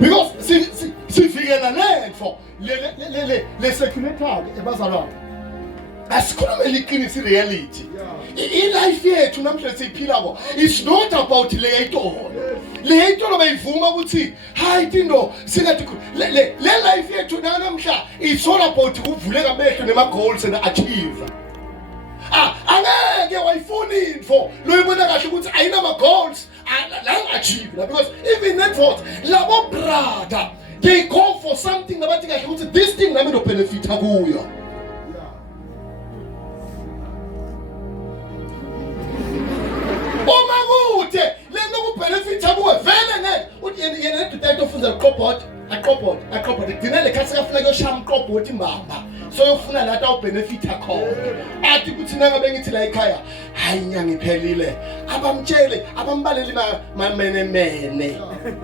Because sifikela lento le circulator ebazalwana asikhulume liqinisa reality life yethu namhlanje siphilako it's not about le yayitolo bayivuma ukuthi hayi into sikathi le life yethu namhla it's all about ukuvuleka amehlo nema goals and achieve angeke wayifuna info loyibona kahle ukuthi ayina ama goals la achieve because even network labo brother they call for something nabathi kahle ukuthi this thing nami no benefit akuyo uma kude lento ku benefit akuwe vele ngeke uthi yena neduthethe ofunza iqobot aqobot igcina le khasi kafuna kuyoshaya iqobot imbamba so yofuna la ta benefit akhona athi kuthi nangabe ngithi la ekhaya hayi inyanga iphelile abamtshele abambaleli mamenemene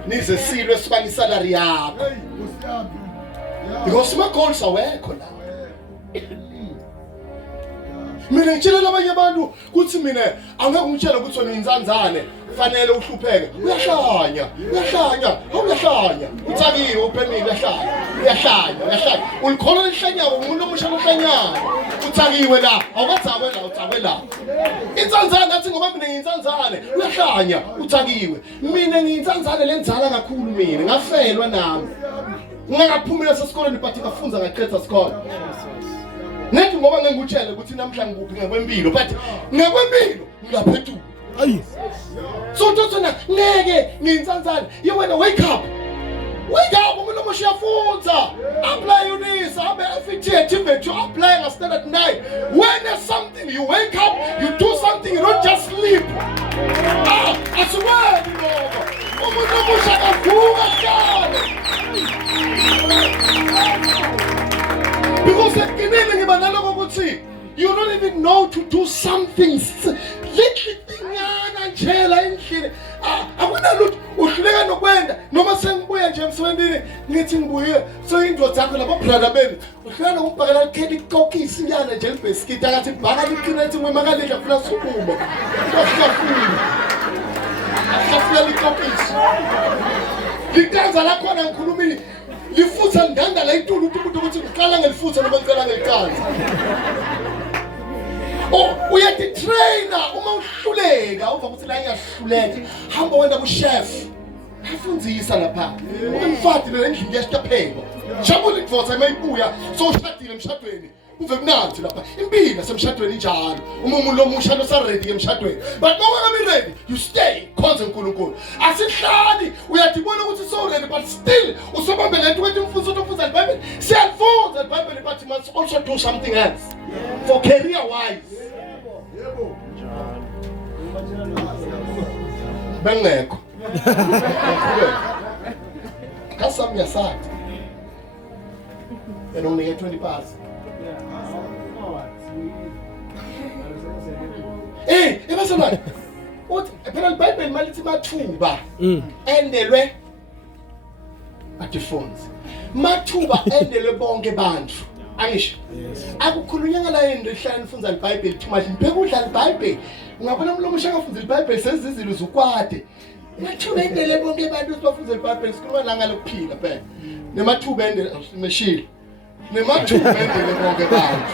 nize silwe sibani salary yakho because my goals awekho la mina ngitshela labanye abantu kuthi mina angeke ngitshele ukuthi wena inzanzane fanele uhlupheke uyahlanya uthakiwe uphemile uyahlanya ulikhona lihlanyayo umuntu omushalohlanyayo uthakiwe la awukathakwe la inzanzane athi ngoba mina ngiyinzanzane uyahlanya uthakiwe mina ngiyinzanzane lenzala kakhulu mina ngafelwa nami ngakaphumela sesikoleni but ngafunza ngaqedza isikole nethi ngoba ngengutshele ukuthi namhlanje ngikuphi ngekwempilo but ngekwempilo ngiyaphethuka ayi so totsona ngeke ngiyinsanzane yewena wake up umuntu omusha yafunza apply unisa abe FET activate you apply nga standard 9 when there's something you wake up you do something you don't just sleep asiwani ngoba umuntu omusha kavuka njalo because ekugcineni ngiba naloko ukuthi you don't even know to do something little thingana njela endlini akunalutho uhluleka nokwenda noma sengibuya nje emsebenzini ngithi ngibuye so indwo zakho labo brother beni uhlala ngombhakela likheli ikokisi nyana nje ibiscuit akathi bhaka liqinethe ngemakalidla kufuna sukume afuna likokisi likanza lakhona ngikhulumile lifutha nganda la intulu umuntu ukuthi ngiqala ngelifutha noma ngiqala ngelikanza uyathi trainer uma uhluleka uva ukuthi la ngiyahluleka hamba wenda ku chef afundzisa lapha umfati le endlini yesitapheko jabula indvodza emayibuya so ushadile emshadweni uve mnandi lapha impilo semshadweni njalo umuntu lomusha lo sa ready emshadweni but uma ngabe ready you stay khonze uNkulunkulu asihlali uyadibona ukuthi so ready but still usobambe lento ukuthi umfuzo ofunza iBhayibheli siyafunza iBhayibheli but you must also do something else for career wise yebo bengekho kasam yasathi and only 20 pass ebasana uthi phela iBhayibheli malithi mathuba endelwe atifunds mathuba endelwe bonke abantu angisho akukhulunyanga la into ihlala nifunza iBhayibheli too much nipheka udlala iBhayibheli ungabona umuntu omusha afunza iBhayibheli sezizilo zukwade mathuba endelwe bonke abantu bafunza iBhayibheli sikhuluma la ngalokuphila phela nemathuba endelwe meshile nemathuba endelwe bonke abantu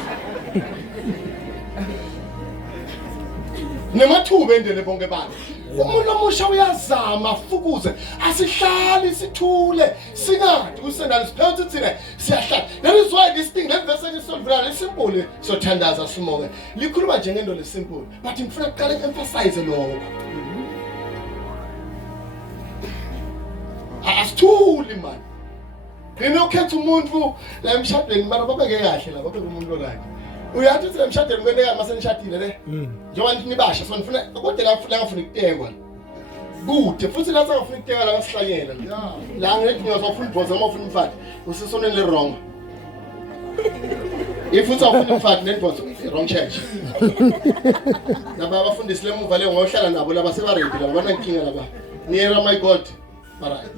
nemathuba endele bonke abantu umuntu omusha uyazama fukuze asihlali sithule singathi kusendala siphethe thina siyahlala that is why this thing let verse isolvela simple sothandaza simoke likhuluma nje ngento le simple but ngifuna ukuqala emphasize lokho asithuli man nginokhetha umuntu la emshadweni mara babeke kahle la babeke umuntu lakhe uyathi uthi emshadweni kwendeka mase nishadile le njengoba nibasha so nifuna kodwa ngafuna ukutekwa kude futhi la sangafuna ukutekwa la basihlanyela la ngithi ngiyazofuna udvoza uma ufuna umfati usisoneni le wrong ifuthi awufuna umfati nedvoza wrong church laba abafundisi lemuva le ngohlala nabo laba sebaredi laba banankinga laba near my god alright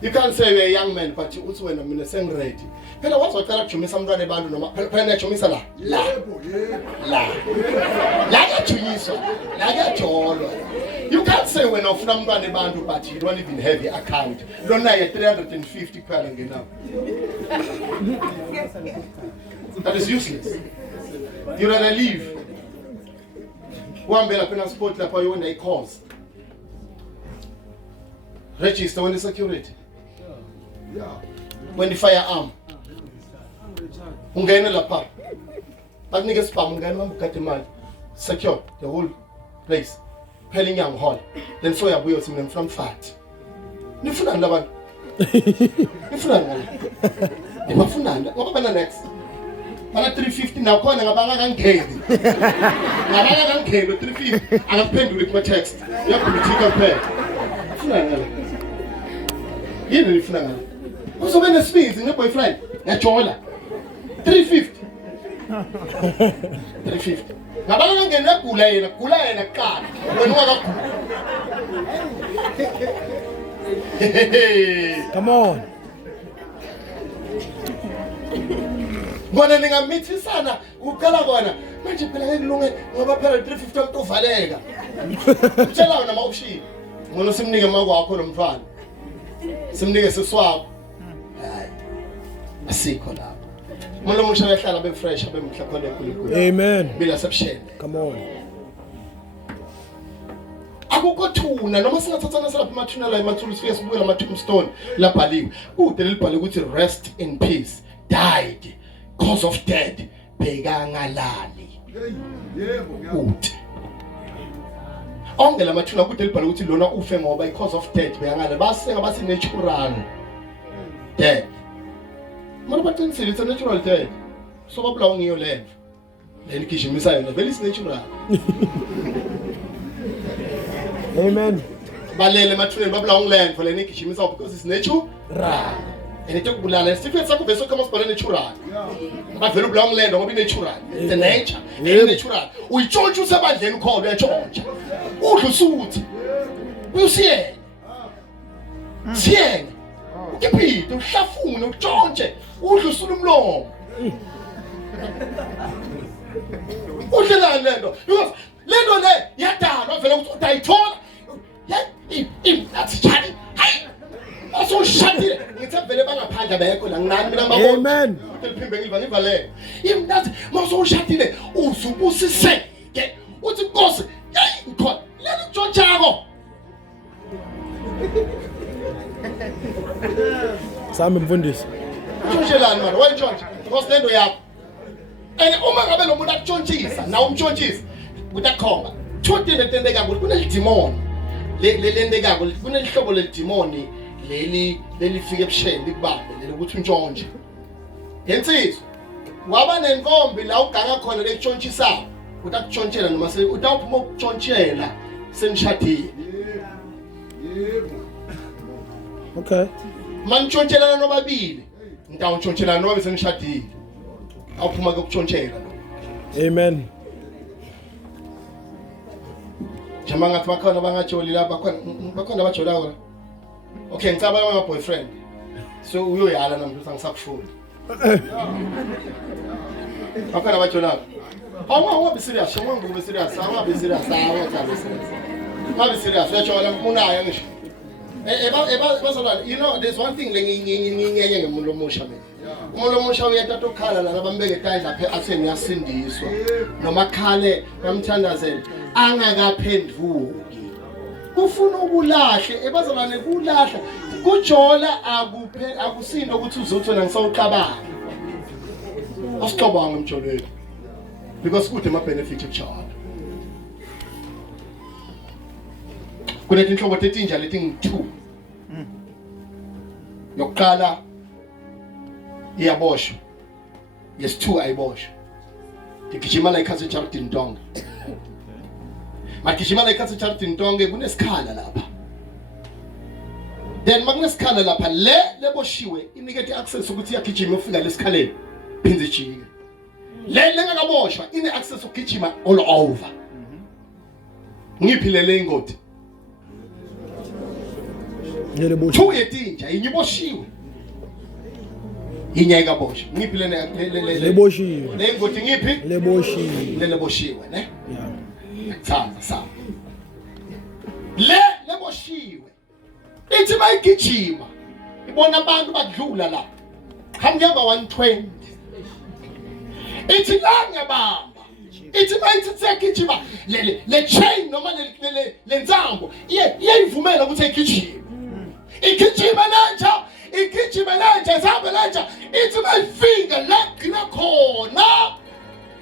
You can't say you're a young man, but you also when I'm saying ready. Phela wazocela ukujumisa umntwana ebantu noma phela uyajumisa la. La kujuyiswa, la kujolwa. You can't say when ufuna umntwana ebantu but you don't even have the account. Don't know 350 kuphela ngenapho. That is useless. You rather leave. Uhambela phela sport lapha you wona i-course. Register when the security. Yeah. When the firearm. Ungene lapha. Bakunike spam ungene ungukade imali. Secure the whole place. Phela inyanga hall. Then so yabuya uthi mina ngifuna mfati. Nifunani labantu? Nifunani ngala? Nibafunani? Ngoba bana next. Bana 350 nakhona ngabanga kangeni. Ngabanga kangeni 350 akaphendule kuma text. Uyakhuluthika kuphela. Nifunani ngala? Yini nifuna ngala? Uzobe nesifisi neboyfriend. Yajola. 350. 350. Ngabanga kangeni egula yena kuqala. Wena wakagula. Come on. Ngone ningamithisana uqala kona manje phela ngekulungile ngoba phela 350 umuntu uvaleka. Utshela wena mawushila. Ngone simnike makwakho lo mfana. Simnike seswabo. Hayi. Asikho lapho. Umuntu omusha uyahlala abe fresh abe mhla khona enkulunkulu. Amen. Bila sepshene. Come on. Akukho thuna noma singathathana selapha emathuna la emathulu sifike sibuye la tombstone labhaliwe. Kude lelibhale ukuthi rest in peace. Died cause of death. Bheka ngalali. Yebo. Uthi. Ongela mathuna kude libhale ukuthi lona ufe ngoba because of death bheka ngale basenga basi natural death. Mara baqinisile it's a natural death. So babulawa ngiyo lento. Leni gijimisa yona vele is natural. Amen. Balele mathuneni babulawa ngilento for leni gijimisa because it's natural. Ente kubulala sifike sakho bese kama sibhala natural. Bavela ubulawa ngilento ngoba natural. It's the nature. It's natural. Uyitshontsha usebandleni ukhona uyatshontsha. Udla usuthi. Uyusiyena. Siyena. Ukiphi uhlafuna utshontshe. Udla usula umlomo. Udlelani lento? Because lento le yadalwa vele ukuthi utayithola. That's chali. Hayi. Asoshadile. Ngithi vele bangaphandla bekho la nginani mina ngibabona. Amen. Uphimbe ngivalele. Imnathi masoshadile uzubusiseke. Uthi Nkosi, hey ngikho leli tshontsha Sami mfundisi. Tshontshelani manje, wayitshontsha. Because lento yakho. And uma ngabe lo muntu akutshontshisa, na umtshontsisa, utakhomba. Thothi letendeka ukuthi kunelidimoni. Lelendeka ukuthi kunelihlobo ledimoni leli fike ebusheni likubambe leli ukuthi untshontshe. Yensizwe. Waba nenkombi la uganga khona lekutshontshisayo. Utakutshontshela noma se utawuphuma ukutshontshela senishadile. Yebo. Okay. Manitshontshela nobabili. Ngitawuntshontshelana noma bese nishadile. Awuphuma ke ukutshontshela lo. Amen. Jama ngathi bakhona bangajoli la bakhona bajola wona. Okay ngicabanga ama boyfriend. So uyoyala namhlanje angisakufuni. Bakhona bajola. Awungabe serious, awungabe serious, awungabe serious, awungabe serious. Mabe serious, uyajola unayo ngisho. You know, there's one thing lenginyenye ngemuntu omusha mina. Umuntu omusha uyathatha ukhala la bambeke etandla phe athi ngiyasindiswa. Noma khale bamthandazela angakaphenduki. Ufuna ukulahle ebazalwane kulahla. Kujola akusindo ukuthi uzothona ngisawuqabanga. Asicabanga umjolweni. Because kude ama benefit ejola. Kunezinhlobo ezintsha lethi2. Yokuqala iyaboshwa. Yes2 ayiboshwa. Digijima la ikhasi Charity Ntonga. Magijima la ikhasi Charity Ntonga kunesikhala lapha. Then makunesikhala lapha leboshiwe inikete access ukuthi iyagijima ufika lesikhaleni. Phinze ijike. Lengakaboshwa ine access ukugijima all over. Ngiphilele ingodi. Two yetinja inyiboshiwe. Inyeka boshe. Ngiphi lena leboshiwe. Lengoti ngiphi? Leboshiwe. Ne? Yeah. Thanda sama. Leboshiwe. Ithi bayigijima. Ibona abantu badlula la. Hamnyama 120. Ithi la ngiyabamba. Ithi bayithi sekijima le chain noma le nzambo iyayivumela ukuthi igijime. Igijima lanja zabe lanja ithi bayifika la gcina khona